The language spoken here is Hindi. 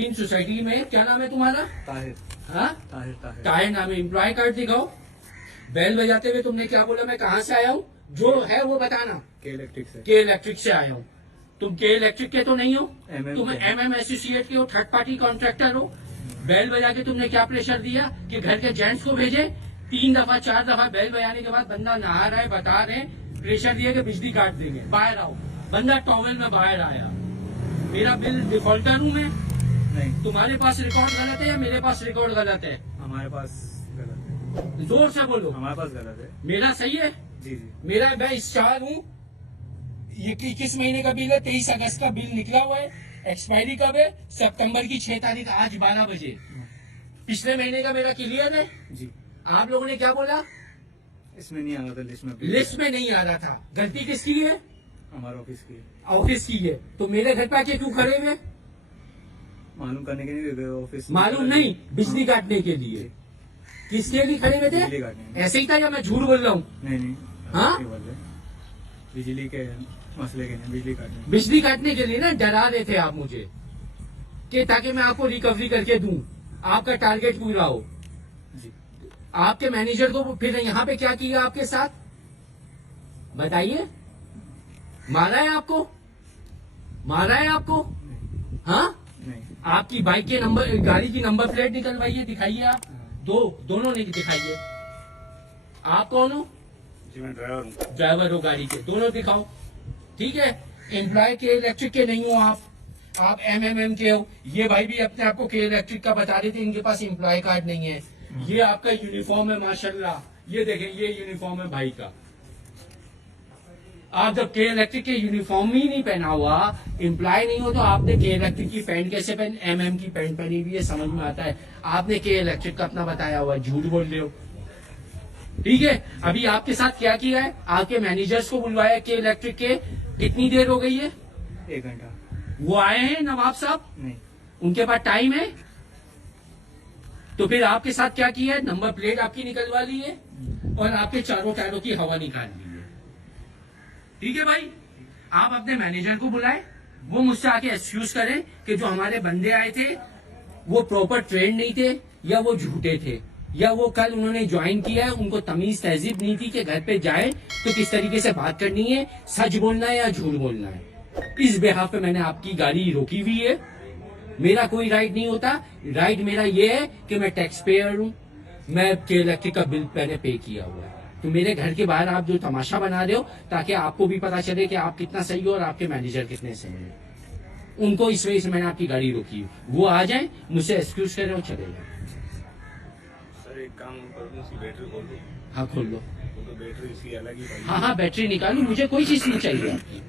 इन सोसाइटी में क्या नाम है तुम्हारा? ताहिर। हाँ, ताहिर ताहिर ताहिर नाम है। एम्प्लॉय कार्ड दिखाओ। बेल बजाते हुए तुमने क्या बोला? मैं कहाँ से आया हूँ? जो है वो बताना। के इलेक्ट्रिक से। के इलेक्ट्रिक से आया हूँ। तुम के इलेक्ट्रिक के तो नहीं हो? MM तुम के। MM एसोसिएट के हो, थर्ड पार्टी कॉन्ट्रैक्टर हो। बेल बजा के तुमने क्या प्रेशर दिया कि घर के जेंट्स को भेजे? 3 दफा 4 दफा बेल बजाने के बाद बंदा नहा रहा है, बता रहे हैं, प्रेशर दिया कि बिजली काट देंगे, बाहर आओ। बंदा टॉवेल में बाहर आया। मेरा बिल डिफॉल्टर हूँ मैं? नहीं, तुम्हारे पास रिकॉर्ड गलत है या मेरे पास रिकॉर्ड गलत है? हमारे पास गलत है। जोर से बोलो। हमारे पास गलत है। मेरा सही है? जी जी। मेरा मैं इस 4 हूँ। ये किस महीने का बिल है? 23 अगस्त का बिल निकला हुआ है। एक्सपायरी कब है? सितंबर की 6 तारीख, आज 12 बजे। पिछले महीने का मेरा क्लियर है। जी। आप लोगों ने क्या बोला? इसमें नहीं आ रहा था लिस्ट में। लिस्ट में नहीं आ रहा था। गलती किसकी है? हमारे ऑफिस की। ऑफिस की है। तो मेरे घर पे आके क्यों खड़े हुए? मालूम करने के लिए गए ऑफिस। मालूम नहीं, बिजली काटने के लिए। किसके लिए खड़े हुए बिजली थे? काटने। ऐसे ही था या मैं झूठ बोल रहा हूँ? नहीं नहीं। हाँ? सही बोल रहे। बिजली के मसले के नहीं, बिजली काटने। बिजली काटने के लिए ना डरा रहे थे आप मुझे कि ताकि मैं आपको रिकवरी करके दूं, आपका टारगेट पूरा हो। जी। आपके मैनेजर को फिर यहाँ पे क्या किया आपके साथ? बताइए। मारा है आपको? मारा है आपको? नहीं हाँ? नहीं। आपकी बाइक के नंबर, गाड़ी की नंबर प्लेट निकलवाइए, दिखाइए। आप दोनों ने दिखाइए। आप कौन हो? जी मैं ड्राइवर हूँ। ड्राइवर हो गाड़ी के, दोनों दिखाओ। ठीक है। एम्प्लॉय के इलेक्ट्रिक के नहीं हो आप MMM के हो। ये भाई भी अपने आप को के इलेक्ट्रिक का बता रहे थे, इनके पास एम्प्लॉय कार्ड नहीं है। ये आपका यूनिफॉर्म है माशाल्लाह। ये देखें, ये यूनिफॉर्म है भाई का। आप जब के इलेक्ट्रिक के यूनिफॉर्म ही नहीं पहना हुआ, एम्प्लॉय नहीं हो, तो आपने के इलेक्ट्रिक की पैंट कैसे पहन, MM की पैंट पहनी हुई है, समझ में आता है। आपने के इलेक्ट्रिक का अपना बताया हुआ, झूठ बोल रहे हो। ठीक है। अभी आपके साथ क्या किया है? आपके मैनेजर्स को बुलवाया के इलेक्ट्रिक के। कितनी देर हो गई है? 1 घंटा। वो आए हैं नवाब साहब? नहीं। उनके पास टाइम है? तो फिर आपके साथ क्या किया है? नंबर प्लेट आपकी निकलवा ली है और आपके चारों टायरों की हवा निकाल ली है। ठीक है भाई, आप अपने मैनेजर को बुलाए, वो मुझसे आके एक्सक्यूज करें कि जो हमारे बंदे आए थे वो प्रॉपर ट्रेन नहीं थे, या वो झूठे थे, या वो कल उन्होंने ज्वाइन किया है, उनको तमीज तहजीब नहीं थी कि घर पे जाए तो किस तरीके से बात करनी है, सच बोलना है या झूठ बोलना है। इस बिहाफ पे मैंने आपकी गाड़ी रोकी हुई है। मेरा कोई राइट नहीं होता। राइट मेरा ये है कि मैं टैक्स पेयर हूँ, मैं के इलेक्ट्रिक का बिल मैंने पे किया हुआ है। तो मेरे घर के बाहर आप जो तमाशा बना रहे हो, ताकि आपको भी पता चले कि आप कितना सही हो और आपके मैनेजर कितने सही है, उनको इस वजह से मैंने आपकी गाड़ी रोकी है। वो आ जाए, मुझसे एक्सक्यूज करें और चले जाए। सर एक काम कर दूं, इसकी बैटरी खोल दूं? हाँ खोल लो। तो बैटरी इसकी अलग ही पड़ी है। हाँ हाँ, बैटरी निकालू, मुझे कोई चीज नहीं चाहिए आपकी।